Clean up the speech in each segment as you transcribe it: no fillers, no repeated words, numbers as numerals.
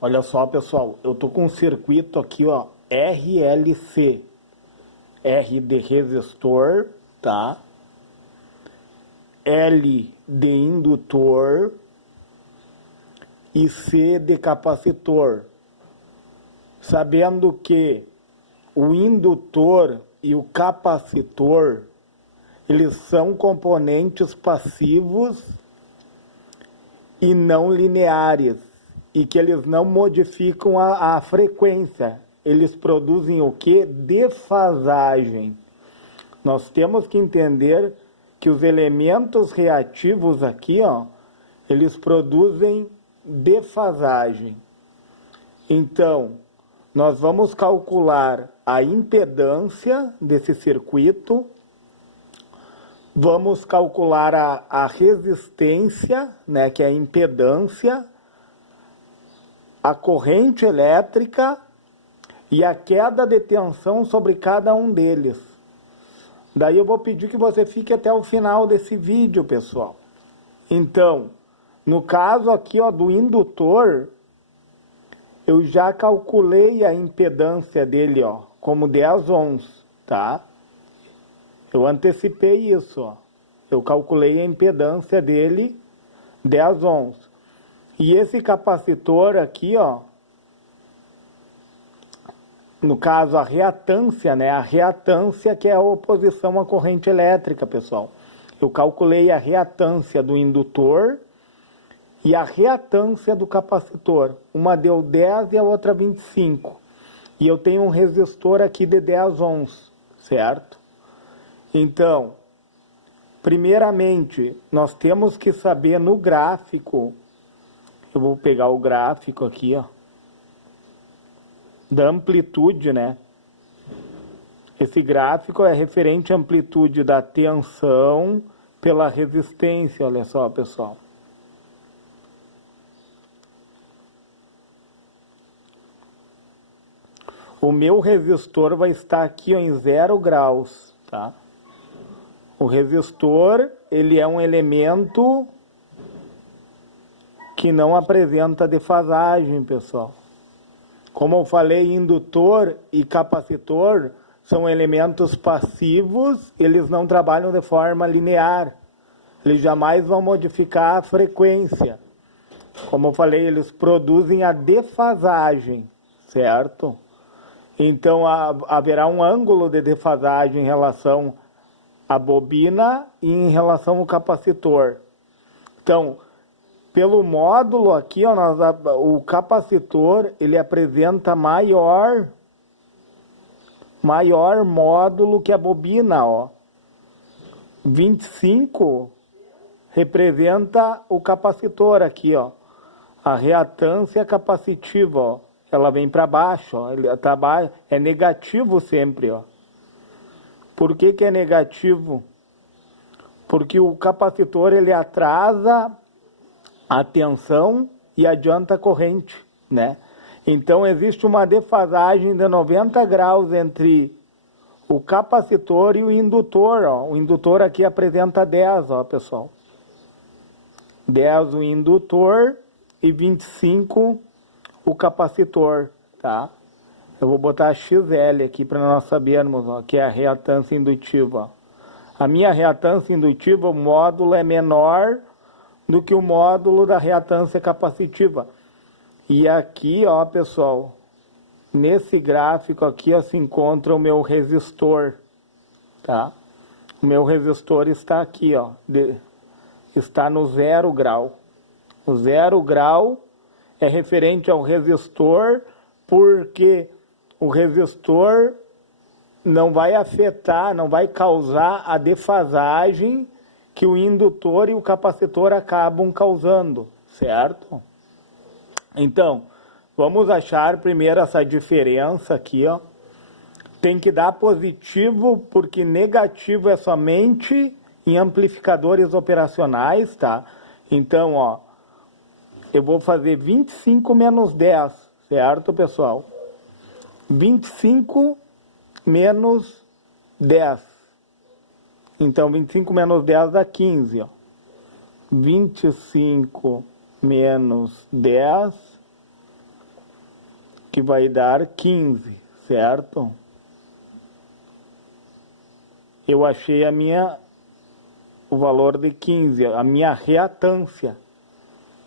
Olha só, pessoal, eu tô com um circuito aqui, ó, RLC. R de resistor, tá? L de indutor e C de capacitor. Sabendo que o indutor e o capacitor, eles são componentes passivos e não lineares, e que eles não modificam a frequência. Eles produzem o que? Defasagem. Nós temos que entender que os elementos reativos aqui, ó, eles produzem defasagem. Então, nós vamos calcular a impedância desse circuito, vamos calcular a resistência, né, que é a impedância, a corrente elétrica e a queda de tensão sobre cada um deles. Daí eu vou pedir que você fique até o final desse vídeo, pessoal. Então, no caso aqui, ó, do indutor, eu já calculei a impedância dele, ó, como 10 ohms, tá? Eu antecipei isso, ó. Eu calculei a impedância dele, 10 ohms. E esse capacitor aqui, ó, no caso a reatância, né? A reatância que é a oposição à corrente elétrica, pessoal. Eu calculei a reatância do indutor e a reatância do capacitor. Uma deu 10 e a outra 25. E eu tenho um resistor aqui de 10 ohms, certo? Então, primeiramente, nós temos que saber no gráfico, eu vou pegar o gráfico aqui, ó, da amplitude, né? Esse gráfico é referente à amplitude da tensão pela resistência, olha só, pessoal. O meu resistor vai estar aqui, ó, em 0 graus, tá? O resistor, ele é um elemento que não apresenta defasagem, pessoal. Como eu falei, indutor e capacitor são elementos passivos, eles não trabalham de forma linear. Eles jamais vão modificar a frequência. Como eu falei, eles produzem a defasagem, certo? Então, haverá um ângulo de defasagem em relação à bobina e em relação ao capacitor. Então, pelo módulo aqui, ó, o capacitor, ele apresenta maior módulo que a bobina, ó. 25 representa o capacitor aqui, ó. A reatância capacitiva, ó. Ela vem para baixo, ó. É negativo sempre, ó. Por que é negativo? Porque o capacitor, ele atrasa a tensão e adianta a corrente, né? Então, existe uma defasagem de 90 graus entre o capacitor e o indutor, ó. O indutor aqui apresenta 10, ó, pessoal. 10 o indutor e 25 o capacitor, tá? Eu vou botar XL aqui para nós sabermos, ó, que é a reatância indutiva. A minha reatância indutiva, o módulo é menor do que o módulo da reatância capacitiva. E aqui, ó, pessoal, nesse gráfico aqui, ó, se encontra o meu resistor, tá? O meu resistor está aqui, ó, está no 0 grau. O 0 grau é referente ao resistor, porque o resistor não vai afetar, não vai causar a defasagem que o indutor e o capacitor acabam causando, certo? Então, vamos achar primeiro essa diferença aqui, ó. Tem que dar positivo, porque negativo é somente em amplificadores operacionais, tá? Então, ó, eu vou fazer 25 menos 10, certo, pessoal? 25 menos 10. Então, 25 menos 10 dá 15, ó. 25 menos 10 que vai dar 15, certo? Eu achei o valor de 15, a minha reatância.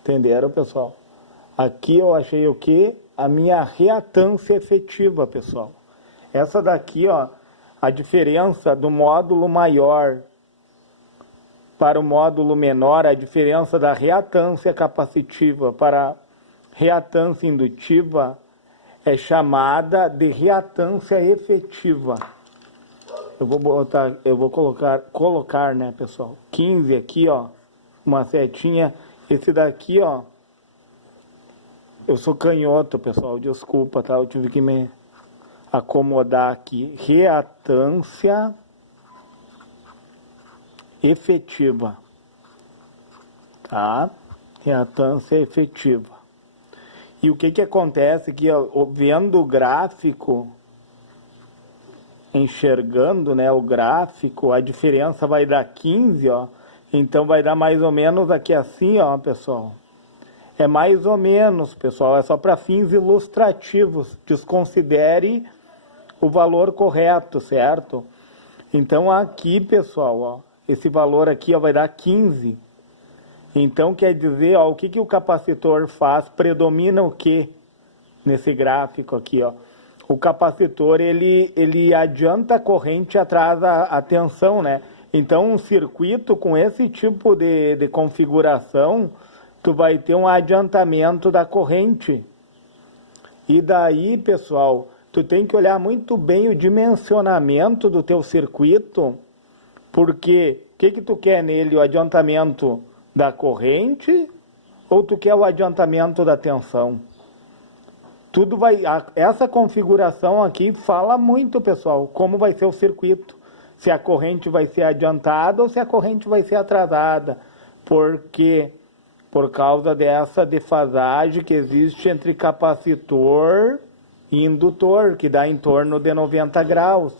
Entenderam, pessoal? Aqui eu achei o quê? A minha reatância efetiva, pessoal. Essa daqui, ó, a diferença do módulo maior para o módulo menor, a diferença da reatância capacitiva para a reatância indutiva é chamada de reatância efetiva. Eu vou colocar, né, pessoal? 15 aqui, ó, uma setinha. Esse daqui, ó, eu sou canhoto, pessoal, desculpa, tá? Eu tive que me acomodar aqui. Reatância efetiva, tá? Reatância efetiva. E o que acontece aqui, ó, vendo o gráfico, enxergando, né, o gráfico, a diferença vai dar 15, ó. Então vai dar mais ou menos aqui assim, ó, pessoal. É mais ou menos, pessoal, é só para fins ilustrativos. Desconsidere o valor correto, certo? Então aqui, pessoal, ó, esse valor aqui, ó, vai dar 15. Então quer dizer, ó, o que o capacitor faz? Predomina o que nesse gráfico aqui, ó? O capacitor, ele adianta a corrente e atrasa a tensão, né? Então, um circuito com esse tipo de configuração, tu vai ter um adiantamento da corrente. E daí, pessoal, tu tem que olhar muito bem o dimensionamento do teu circuito, porque o que tu quer nele? O adiantamento da corrente ou tu quer o adiantamento da tensão? Tudo vai, essa configuração aqui fala muito, pessoal, como vai ser o circuito. Se a corrente vai ser adiantada ou se a corrente vai ser atrasada. Porque, por causa dessa defasagem que existe entre capacitor e indutor, que dá em torno de 90 graus.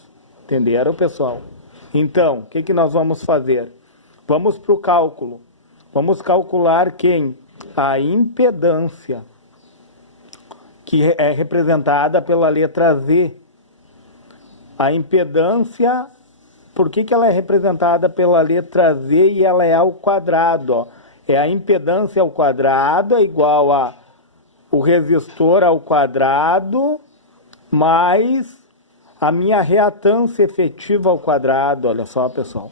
Entenderam, pessoal? Então, o que nós vamos fazer? Vamos para o cálculo. Vamos calcular quem? A impedância, que é representada pela letra Z. A impedância, por que ela é representada pela letra Z e ela é ao quadrado? Ó? É a impedância ao quadrado é igual a o resistor ao quadrado mais a minha reatância efetiva ao quadrado. Olha só, pessoal.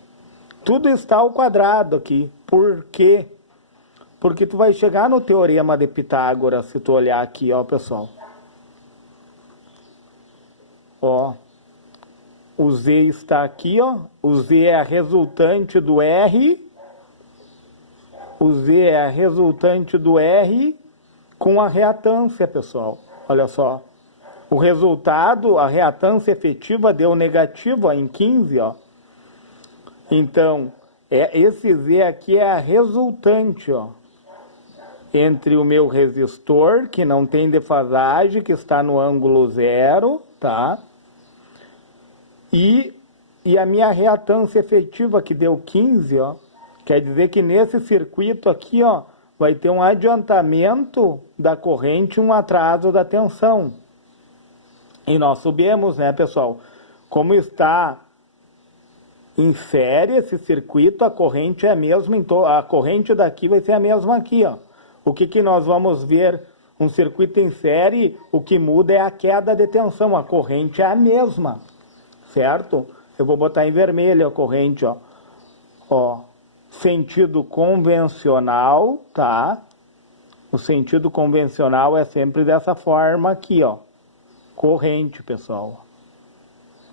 Tudo está ao quadrado aqui. Por quê? Porque tu vai chegar no teorema de Pitágoras, se tu olhar aqui, ó, pessoal. Ó, o Z está aqui, ó. O Z é a resultante do R. O Z é a resultante do R com a reatância, pessoal. Olha só. O resultado, a reatância efetiva deu negativo ó, em 15, ó. Então, esse Z aqui é a resultante, ó. Entre o meu resistor, que não tem defasagem, que está no ângulo zero, tá? E a minha reatância efetiva, que deu 15, ó. Quer dizer que nesse circuito aqui, ó, vai ter um adiantamento da corrente e um atraso da tensão. E nós sabemos, né, pessoal, como está em série esse circuito, a corrente é a mesma, a corrente daqui vai ser a mesma aqui, ó. O que nós vamos ver? Um circuito em série, o que muda é a queda de tensão, a corrente é a mesma, certo? Eu vou botar em vermelho a corrente, ó. Ó, sentido convencional, tá? O sentido convencional é sempre dessa forma aqui, ó. Corrente, pessoal.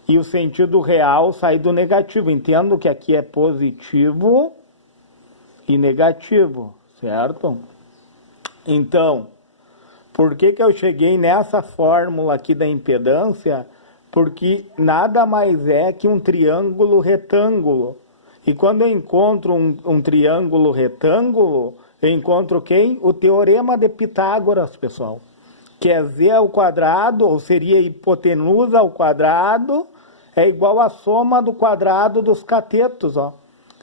E o sentido real sai do negativo. Entendo que aqui é positivo e negativo, certo? Então, por que eu cheguei nessa fórmula aqui da impedância? Porque nada mais é que um triângulo retângulo. E quando eu encontro um triângulo retângulo, eu encontro quem? O teorema de Pitágoras, pessoal. Que é Z ao quadrado, ou seria hipotenusa ao quadrado, é igual à soma do quadrado dos catetos, ó.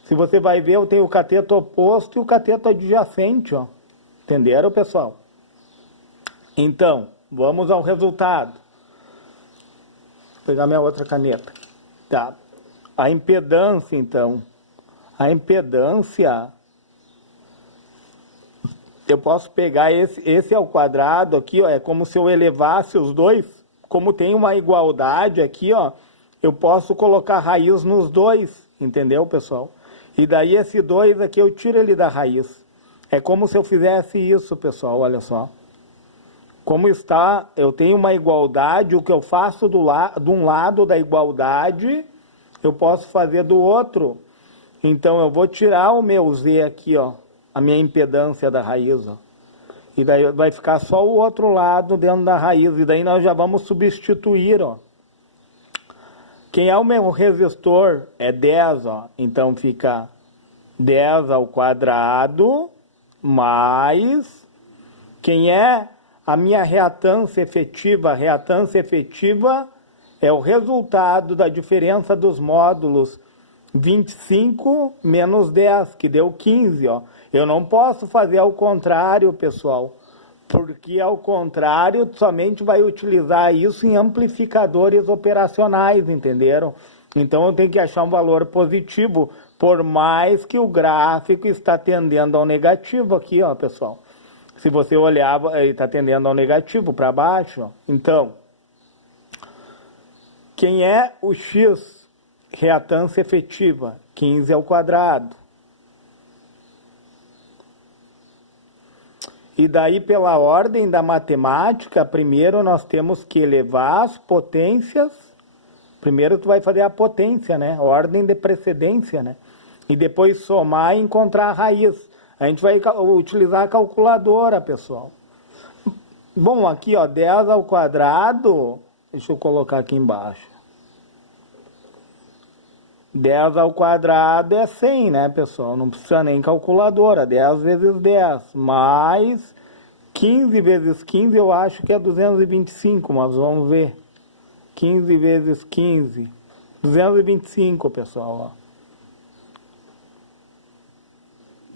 Se você vai ver, eu tenho o cateto oposto e o cateto adjacente, ó. Entenderam, pessoal? Então, vamos ao resultado. Vou pegar minha outra caneta. Tá. A impedância, então. A impedância, eu posso pegar esse ao quadrado aqui, ó, é como se eu elevasse os dois. Como tem uma igualdade aqui, ó, eu posso colocar raiz nos dois, entendeu, pessoal? E daí esse 2 aqui eu tiro ele da raiz. É como se eu fizesse isso, pessoal, olha só. Como está, eu tenho uma igualdade, o que eu faço de um lado da igualdade, eu posso fazer do outro. Então eu vou tirar o meu Z aqui, ó, a minha impedância da raiz, ó. E daí vai ficar só o outro lado dentro da raiz. E daí nós já vamos substituir, ó. Quem é o meu resistor é 10, ó. Então fica 10 ao quadrado mais... Quem é a minha reatância efetiva? A reatância efetiva é o resultado da diferença dos módulos 25 menos 10, que deu 15, ó. Eu não posso fazer ao contrário, pessoal, porque ao contrário somente vai utilizar isso em amplificadores operacionais, entenderam? Então eu tenho que achar um valor positivo, por mais que o gráfico está tendendo ao negativo aqui, ó, pessoal. Se você olhar, ele está tendendo ao negativo para baixo, ó. Então, quem é o X? Reatância efetiva, 15 ao quadrado. E daí, pela ordem da matemática, primeiro nós temos que elevar as potências. Primeiro tu vai fazer a potência, né? Ordem de precedência, né? E depois somar e encontrar a raiz. A gente vai utilizar a calculadora, pessoal. Bom, aqui, ó, 10 ao quadrado. Deixa eu colocar aqui embaixo. 10 ao quadrado é 100, né, pessoal? Não precisa nem calculadora. 10 vezes 10, mais 15 vezes 15, eu acho que é 225, mas vamos ver. 15 vezes 15, 225, pessoal, ó.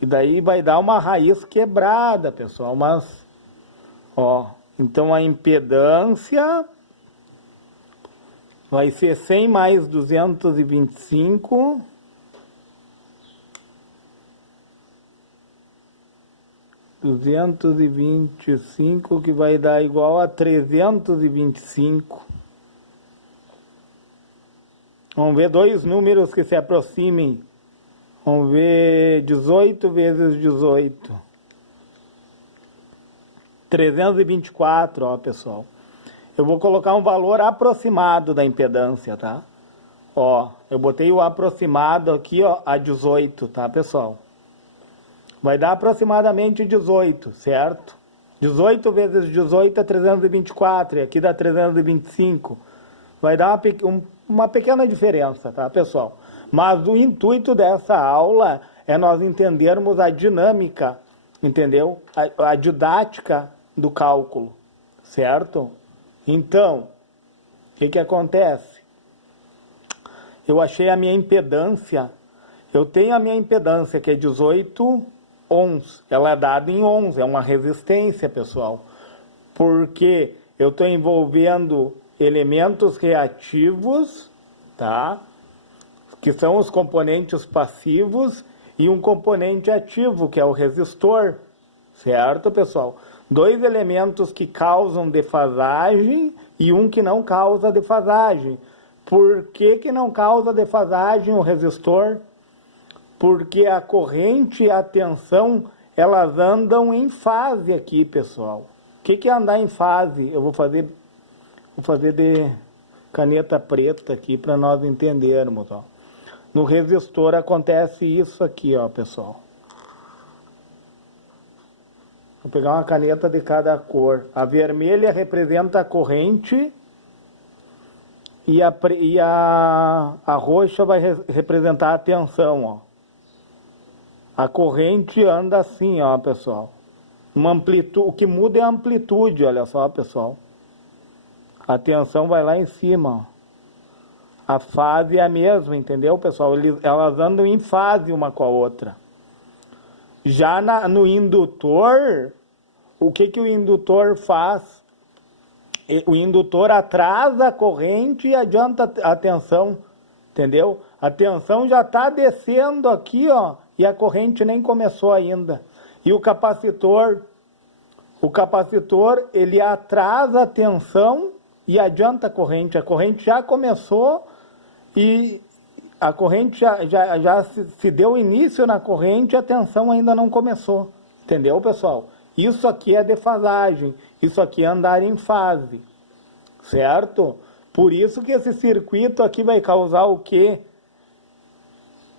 E daí vai dar uma raiz quebrada, pessoal, mas, ó, então a impedância... vai ser 100 mais 225. Que vai dar igual a 325. Vamos ver dois números que se aproximem. Vamos ver 18 vezes 18. 324, ó, pessoal. Eu vou colocar um valor aproximado da impedância, tá? Ó, eu botei o aproximado aqui, ó, a 18, tá, pessoal? Vai dar aproximadamente 18, certo? 18 vezes 18 é 324, e aqui dá 325. Vai dar uma pequena diferença, tá, pessoal? Mas o intuito dessa aula é nós entendermos a dinâmica, entendeu? A didática do cálculo, certo? Então, o que acontece? Eu achei a minha impedância. Eu tenho a minha impedância, que é 18 ohms. Ela é dada em ohms, é uma resistência, pessoal. Porque eu estou envolvendo elementos reativos, tá? Que são os componentes passivos, e um componente ativo, que é o resistor. Certo, pessoal? Dois elementos que causam defasagem e um que não causa defasagem. Por que não causa defasagem o resistor? Porque a corrente e a tensão, elas andam em fase aqui, pessoal. O que é andar em fase? Eu vou fazer de caneta preta aqui para nós entendermos, ó. No resistor acontece isso aqui, ó, pessoal. Vou pegar uma caneta de cada cor. A vermelha representa a corrente e a roxa vai representar a tensão, ó. A corrente anda assim, ó, pessoal. Uma amplitude, o que muda é a amplitude, olha só, pessoal. A tensão vai lá em cima, ó. A fase é a mesma, entendeu, pessoal? Elas andam em fase uma com a outra. Já no indutor, o que o indutor faz? o indutor atrasa a corrente e adianta a tensão, entendeu? A tensão já está descendo aqui, ó, e a corrente nem começou ainda. E o capacitor, ele atrasa a tensão e adianta a corrente já começou e a corrente já se deu início na corrente e a tensão ainda não começou, entendeu, pessoal? Isso aqui é defasagem, isso aqui é andar em fase, certo? Por isso que esse circuito aqui vai causar o quê?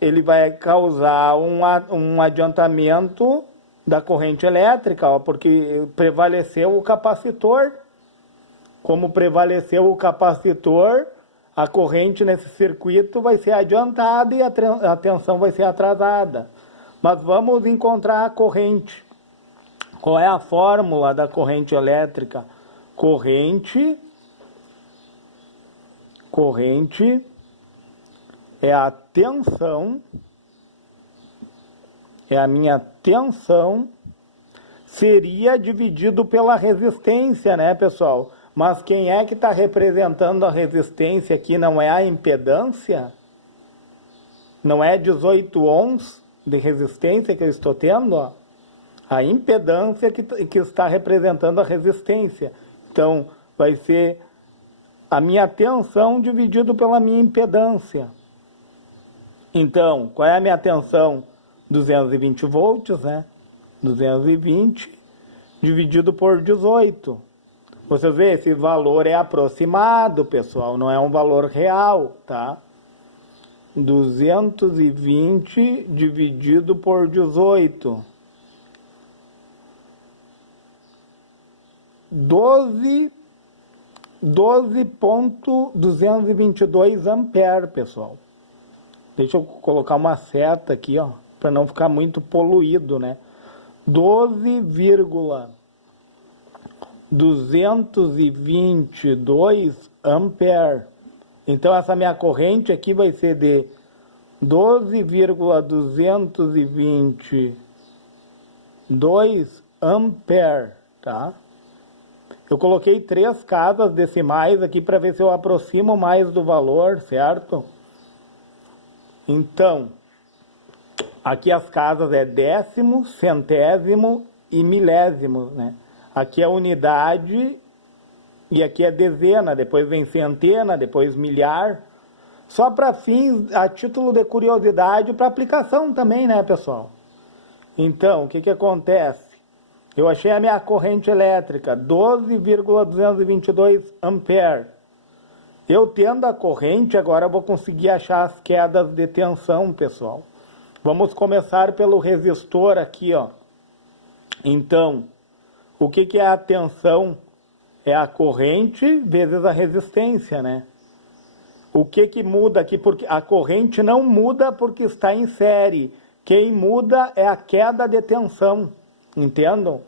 Ele vai causar um adiantamento da corrente elétrica, ó, porque prevaleceu o capacitor. Como prevaleceu o capacitor, a corrente nesse circuito vai ser adiantada e a tensão vai ser atrasada. Mas vamos encontrar a corrente. Qual é a fórmula da corrente elétrica? Corrente é a tensão, é a minha tensão, seria dividido pela resistência, né, pessoal? Mas quem é que está representando a resistência aqui? Não é a impedância? Não é 18 ohms de resistência que eu estou tendo? Ó? A impedância que está representando a resistência. Então, vai ser a minha tensão dividido pela minha impedância. Então, qual é a minha tensão? 220 volts, né? 220 dividido por 18. Você vê, esse valor é aproximado, pessoal, não é um valor real, tá? 220 dividido por 18. 12,222 amperes, pessoal. Deixa eu colocar uma seta aqui, ó, para não ficar muito poluído, né? 12,222 amperes. Então, essa minha corrente aqui vai ser de 12,222 amperes, tá? Eu coloquei 3 casas decimais aqui para ver se eu aproximo mais do valor, certo? Então, aqui as casas é décimo, centésimo e milésimo, né? Aqui é unidade e aqui é dezena, depois vem centena, depois milhar. Só para fins, a título de curiosidade, para aplicação também, né, pessoal? Então, o que acontece? Eu achei a minha corrente elétrica, 12,222 amperes. Eu tendo a corrente, agora eu vou conseguir achar as quedas de tensão, pessoal. Vamos começar pelo resistor aqui, ó. Então, o que é a tensão? É a corrente vezes a resistência, né? O que muda aqui? Porque a corrente não muda porque está em série. Quem muda é a queda de tensão, entendam?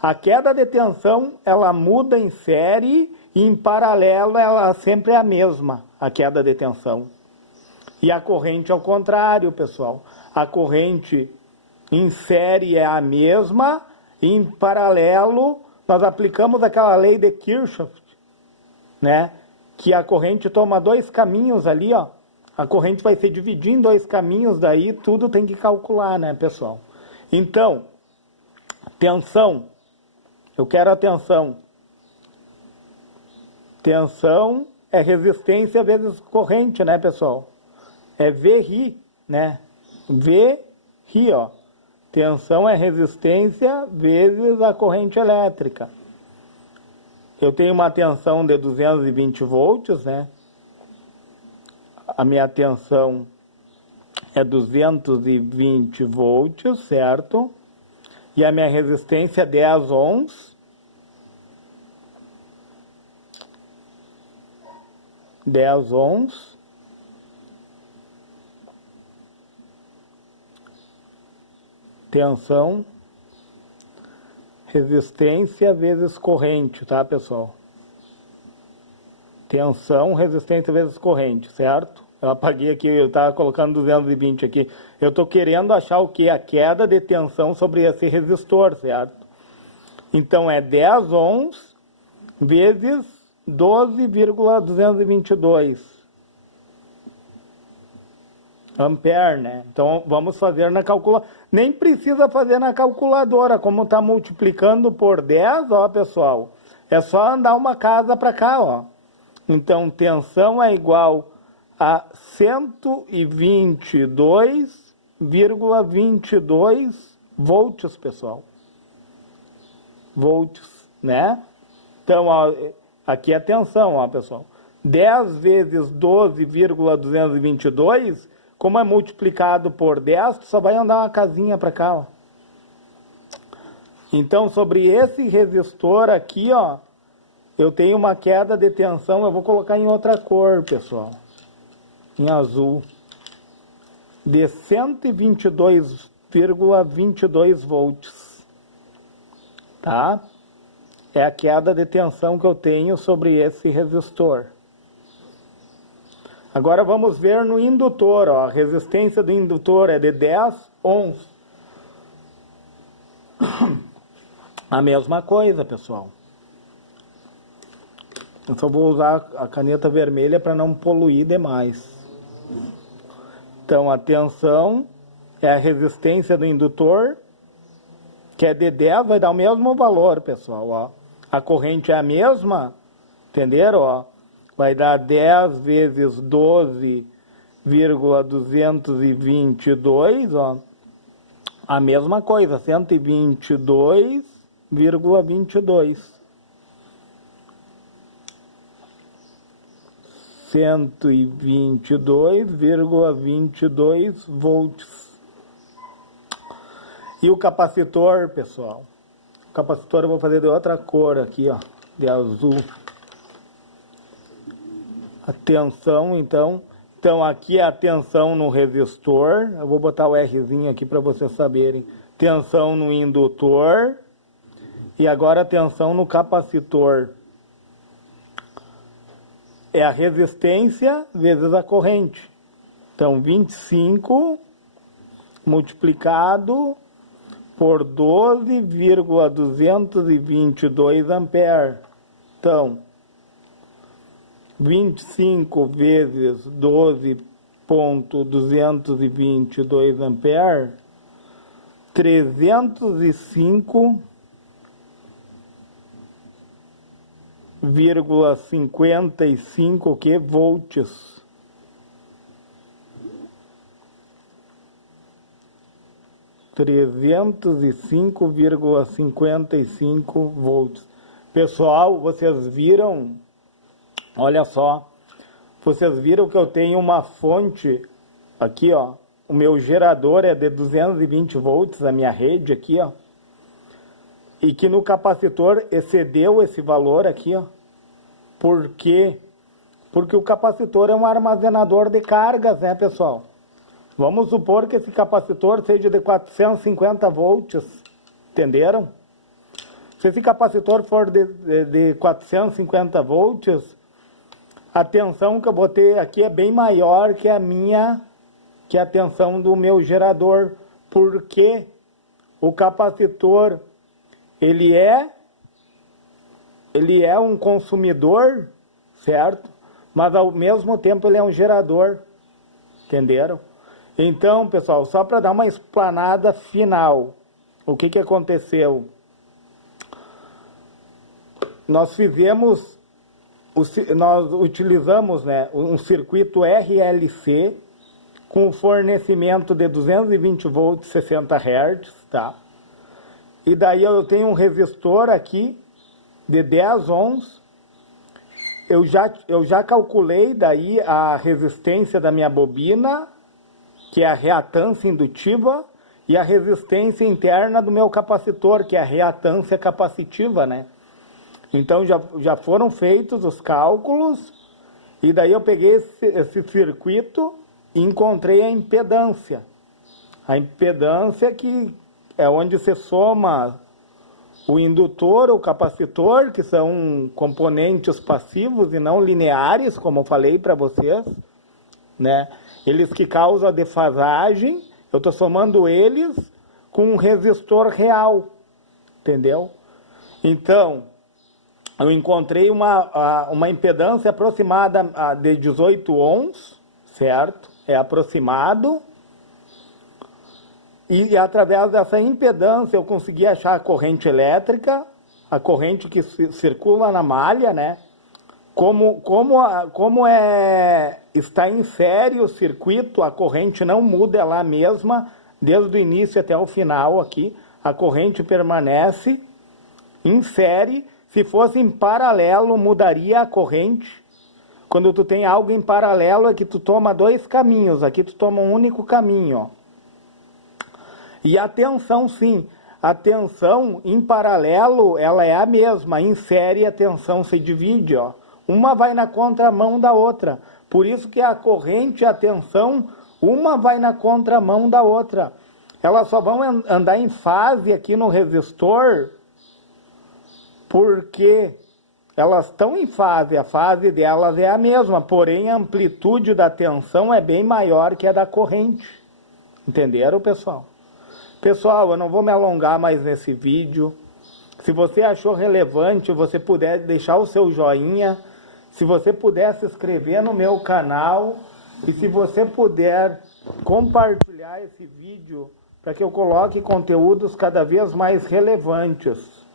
A queda de tensão, ela muda em série e em paralelo ela sempre é a mesma, a queda de tensão. E a corrente ao contrário, pessoal. A corrente em série é a mesma e em paralelo nós aplicamos aquela lei de Kirchhoff, né? Que a corrente toma 2 caminhos ali, ó. A corrente vai se dividir em 2 caminhos, daí tudo tem que calcular, né, pessoal? Então, tensão. Eu quero a tensão. Tensão é resistência vezes corrente, né, pessoal? É VRI, né? VRI, ó. Tensão é resistência vezes a corrente elétrica. Eu tenho uma tensão de 220 volts, né? A minha tensão é 220 volts, certo? E a minha resistência é 10 ohms. 10 ohms. Tensão, resistência vezes corrente, tá, pessoal? Tensão, resistência vezes corrente, certo? Eu apaguei aqui, eu estava colocando 220 aqui. Eu estou querendo achar o que? A queda de tensão sobre esse resistor, certo? Então, é 10 ohms vezes 12,222 ampere, né? Então, vamos fazer na calculadora. Nem precisa fazer na calculadora, como está multiplicando por 10, ó, pessoal. É só andar uma casa para cá, ó. Então, tensão é igual a 122,22 volts, pessoal. Volts, né? Então, ó, aqui é a tensão, ó, pessoal. 10 vezes 12,222, como é multiplicado por 10, tu só vai andar uma casinha para cá, ó. Então, sobre esse resistor aqui, ó, eu tenho uma queda de tensão, eu vou colocar em outra cor, pessoal. Em azul. De 122,22 volts. Tá? É a queda de tensão que eu tenho sobre esse resistor. Agora vamos ver no indutor, ó. A resistência do indutor é de 10 ohms. A mesma coisa, pessoal. Eu só vou usar a caneta vermelha para não poluir demais. Então, a tensão é a resistência do indutor, que é de 10, vai dar o mesmo valor, pessoal, ó. A corrente é a mesma, entenderam, ó? Vai dar 10 vezes 12,222, ó. A mesma coisa, 122,22. 122,22 volts. E o capacitor, pessoal? O capacitor eu vou fazer de outra cor aqui, ó, de azul. A tensão, então aqui é a tensão no resistor. Eu vou botar o Rzinho aqui para vocês saberem. Tensão no indutor. E agora a tensão no capacitor. É a resistência vezes a corrente. Então, 25 multiplicado por 12,222 ampere. Então, 25 vezes 12,222 ampere, 305,55 que volts. Volts. Pessoal, vocês viram? Olha só. Vocês viram que eu tenho uma fonte aqui, ó. O meu gerador é de 220 volts, a minha rede aqui, ó. E que no capacitor excedeu esse valor aqui, ó. Por quê? Porque o capacitor é um armazenador de cargas, né, pessoal? Vamos supor que esse capacitor seja de 450 volts, entenderam? Se esse capacitor for de 450 volts, a tensão que eu vou ter aqui é bem maior que a tensão do meu gerador, porque o capacitor ele é um consumidor, certo? Mas ao mesmo tempo ele é um gerador, entenderam? Então, pessoal, só para dar uma explanada final, o que aconteceu? Nós utilizamos, né, um circuito RLC com fornecimento de 220 volts, 60 Hz, tá? E daí eu tenho um resistor aqui de 10 ohms. Eu já calculei daí a resistência da minha bobina, que é a reatância indutiva, e a resistência interna do meu capacitor, que é a reatância capacitiva, né? Então já foram feitos os cálculos, e daí eu peguei esse circuito e encontrei a impedância. A impedância que é onde se soma o indutor, o capacitor, que são componentes passivos e não lineares, como eu falei para vocês, né? Eles que causam a defasagem, eu estou somando eles com um resistor real, entendeu? Então, eu encontrei uma impedância aproximada de 18 ohms, certo? É aproximado. E através dessa impedância eu consegui achar a corrente elétrica, a corrente que circula na malha, né? Está em série o circuito, a corrente não muda, ela mesma, desde o início até o final aqui, a corrente permanece em série. Se fosse em paralelo, mudaria a corrente. Quando tu tem algo em paralelo é que tu toma dois caminhos, aqui tu toma um único caminho, ó. E a tensão, sim, a tensão em paralelo, ela é a mesma, em série a tensão se divide, ó. Uma vai na contramão da outra, por isso que a corrente e a tensão, uma vai na contramão da outra. Elas só vão andar em fase aqui no resistor, porque elas estão em fase, a fase delas é a mesma, porém a amplitude da tensão é bem maior que a da corrente. Entenderam, pessoal? Pessoal, eu não vou me alongar mais nesse vídeo. Se você achou relevante, você puder deixar o seu joinha, se você puder se inscrever no meu canal e se você puder compartilhar esse vídeo para que eu coloque conteúdos cada vez mais relevantes.